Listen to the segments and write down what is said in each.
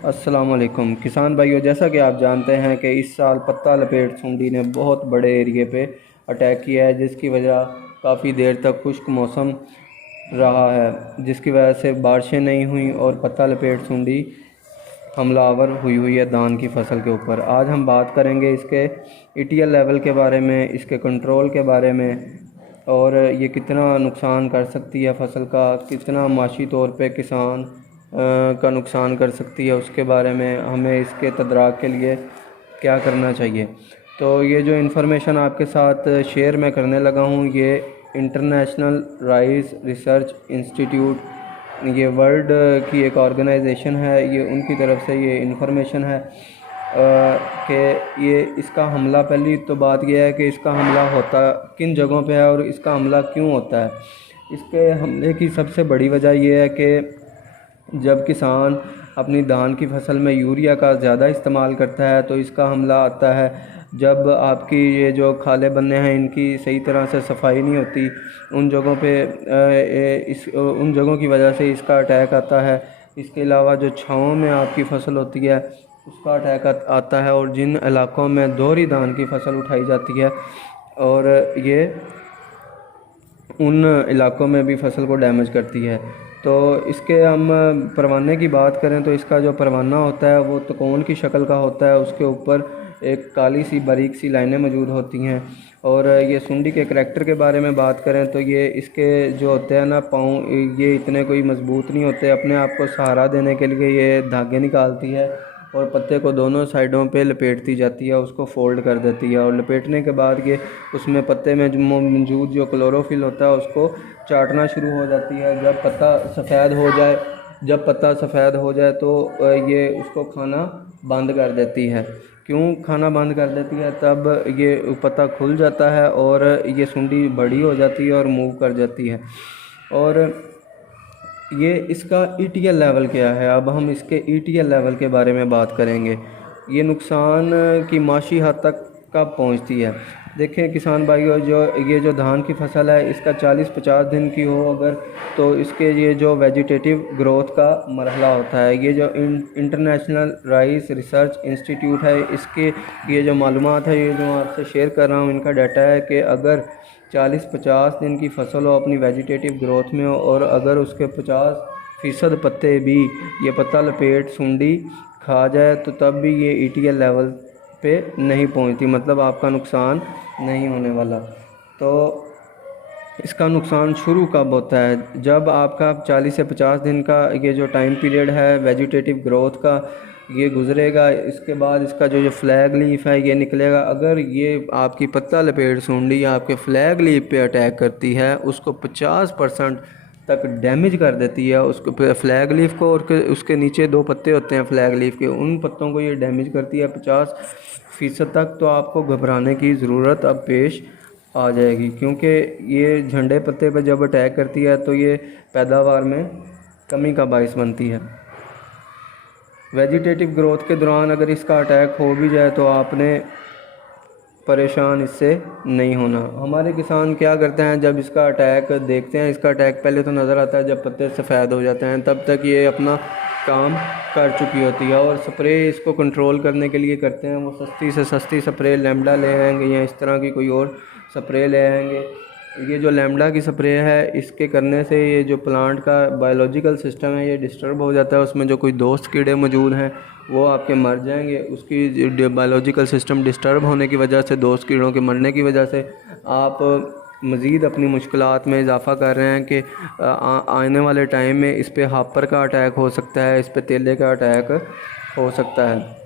अस्सलाम वालेकुम किसान भाइयों, जैसा कि आप जानते हैं कि इस साल पत्ता लपेट सुंडी ने बहुत बड़े एरिए पे अटैक किया है, जिसकी वजह काफ़ी देर तक खुश्क मौसम रहा है, जिसकी वजह से बारिशें नहीं हुई और पत्ता लपेट सुंडी हमलावर हुई है धान की फसल के ऊपर। आज हम बात करेंगे इसके ईटीएल लेवल के बारे में, इसके कंट्रोल के बारे में, और ये कितना नुकसान कर सकती है फसल का, कितना माशी तौर पे किसान का नुकसान कर सकती है, उसके बारे में हमें इसके तदराक के लिए क्या करना चाहिए। तो ये जो इन्फॉर्मेशन आपके साथ शेयर मैं करने लगा हूँ, ये इंटरनेशनल राइस रिसर्च इंस्टीट्यूट, ये वर्ल्ड की एक ऑर्गेनाइजेशन है, ये उनकी तरफ से ये इन्फॉर्मेशन है कि ये इसका हमला, पहली तो बात यह है कि इसका हमला होता किन जगहों पे है और इसका हमला क्यों होता है। इसके हमले की सबसे बड़ी वजह यह है कि जब किसान अपनी धान की फसल में यूरिया का ज़्यादा इस्तेमाल करता है तो इसका हमला आता है। जब आपकी ये जो खाले बनने हैं इनकी सही तरह से सफाई नहीं होती, उन जगहों पे उन जगहों की वजह से इसका अटैक आता है। इसके अलावा जो छाँव में आपकी फसल होती है उसका अटैक आता है, और जिन इलाकों में दोहरी धान की फसल उठाई जाती है और ये उन इलाकों में भी फसल को डैमेज करती है। तो इसके हम परवाने की बात करें तो इसका जो परवाना होता है वो त्रिकोण की शक्ल का होता है, उसके ऊपर एक काली सी बारीक सी लाइनें मौजूद होती हैं। और ये सुंडी के करैक्टर के बारे में बात करें तो ये इसके जो होते हैं ना पाँव, ये इतने कोई मज़बूत नहीं होते। अपने आप को सहारा देने के लिए ये धागे निकालती है और पत्ते को दोनों साइडों पे लपेटती जाती है, उसको फोल्ड कर देती है, और लपेटने के बाद ये उसमें पत्ते में जो मौजूद जो क्लोरोफिल होता है उसको चाटना शुरू हो जाती है। जब पत्ता सफ़ेद हो जाए तो ये उसको खाना बंद कर देती है। क्यों खाना बंद कर देती है? तब ये पत्ता खुल जाता है और ये सुंडी बड़ी हो जाती है और मूव कर जाती है। और ये इसका ईटीएल लेवल क्या है, अब हम इसके ईटीएल लेवल के बारे में बात करेंगे। ये नुकसान की माशी हद तक कब पहुंचती है? देखें किसान भाइयों, ये जो धान की फसल है इसका 40-50 दिन की हो अगर, तो इसके ये जो वेजिटेटिव ग्रोथ का मरहला होता है, ये जो इंटरनेशनल राइस रिसर्च इंस्टीट्यूट है, इसके ये जो मालूमात है, ये जो आपसे शेयर कर रहा हूँ, इनका डाटा है कि अगर 40-50 दिन की फसल हो, अपनी वेजिटेटिव ग्रोथ में हो, और अगर उसके 50% पत्ते भी ये पत्ता लपेट सुंडी खा जाए तो तब भी ये ईटीएल लेवल पे नहीं पहुंचती, मतलब आपका नुकसान नहीं होने वाला। तो इसका नुकसान शुरू कब होता है? जब आपका 40 से 50 दिन का ये जो टाइम पीरियड है वेजिटेटिव ग्रोथ का ये गुजरेगा, इसके बाद इसका जो फ्लैग लीफ है ये निकलेगा। अगर ये आपकी पत्ता लपेट सुंडी आपके फ्लैग लीफ पे अटैक करती है, उसको 50% तक डैमेज कर देती है, उसको फ्लैग लीफ को, और उसके नीचे 2 पत्ते होते हैं फ्लैग लीफ के, उन पत्तों को ये डैमेज करती है 50% तक, तो आपको घबराने की ज़रूरत अब पेश आ जाएगी। क्योंकि ये झंडे पत्ते पर जब अटैक करती है तो ये पैदावार में कमी का बायस बनती है। वेजिटेटिव ग्रोथ के दौरान अगर इसका अटैक हो भी जाए तो आपने परेशान इससे नहीं होना। हमारे किसान क्या करते हैं, जब इसका अटैक देखते हैं, इसका अटैक पहले तो नज़र आता है जब पत्ते सफ़ेद हो जाते हैं, तब तक ये अपना काम कर चुकी होती है, और स्प्रे इसको कंट्रोल करने के लिए करते हैं। वो सस्ती से सस्ती स्प्रे लैम्बडा ले आएंगे या इस तरह की कोई और स्प्रे ले आएंगे। ये जो लैम्बडा की स्प्रे है, इसके करने से ये जो प्लांट का बायोलॉजिकल सिस्टम है ये डिस्टर्ब हो जाता है, उसमें जो कोई दोस्त कीड़े मौजूद हैं वो आपके मर जाएंगे। उसकी बायोलॉजिकल सिस्टम डिस्टर्ब होने की वजह से, दोस्त कीड़ों के मरने की वजह से आप मज़ीद अपनी मुश्किलात में इजाफ़ा कर रहे हैं कि आने वाले टाइम में इस पर हापर का अटैक हो सकता है, इस पर तेले का अटैक हो सकता है।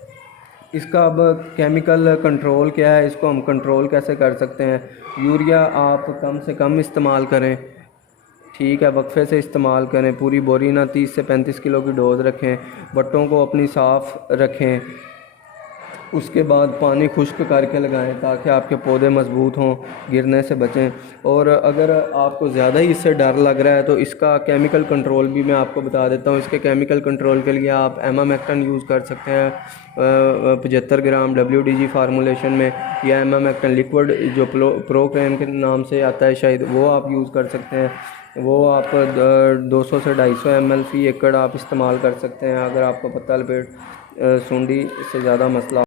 इसका अब केमिकल कंट्रोल क्या है, इसको हम कंट्रोल कैसे कर सकते हैं? यूरिया आप कम से कम इस्तेमाल करें, ठीक है, वक्फे से इस्तेमाल करें, पूरी बोरी ना 30 से 35 किलो की डोज़ रखें, बट्टों को अपनी साफ़ रखें, उसके बाद पानी खुश्क करके लगाएं ताकि आपके पौधे मज़बूत हों, गिरने से बचें। और अगर आपको ज़्यादा ही इससे डर लग रहा है तो इसका केमिकल कंट्रोल भी मैं आपको बता देता हूँ। इसके केमिकल कंट्रोल के लिए आप एमामेक्टन यूज़ कर सकते हैं 75 ग्राम WDG फार्मूलेशन में, या एमामेक्टन लिक्विड जो प्रोक्रेम के नाम से आता है शायद, वो आप यूज़ कर सकते हैं। वो आप 200 से 250 ml फ़ी एकड़ आप इस्तेमाल कर सकते हैं। अगर आपको पत्ता लपेट सूंडी से ज़्यादा मसला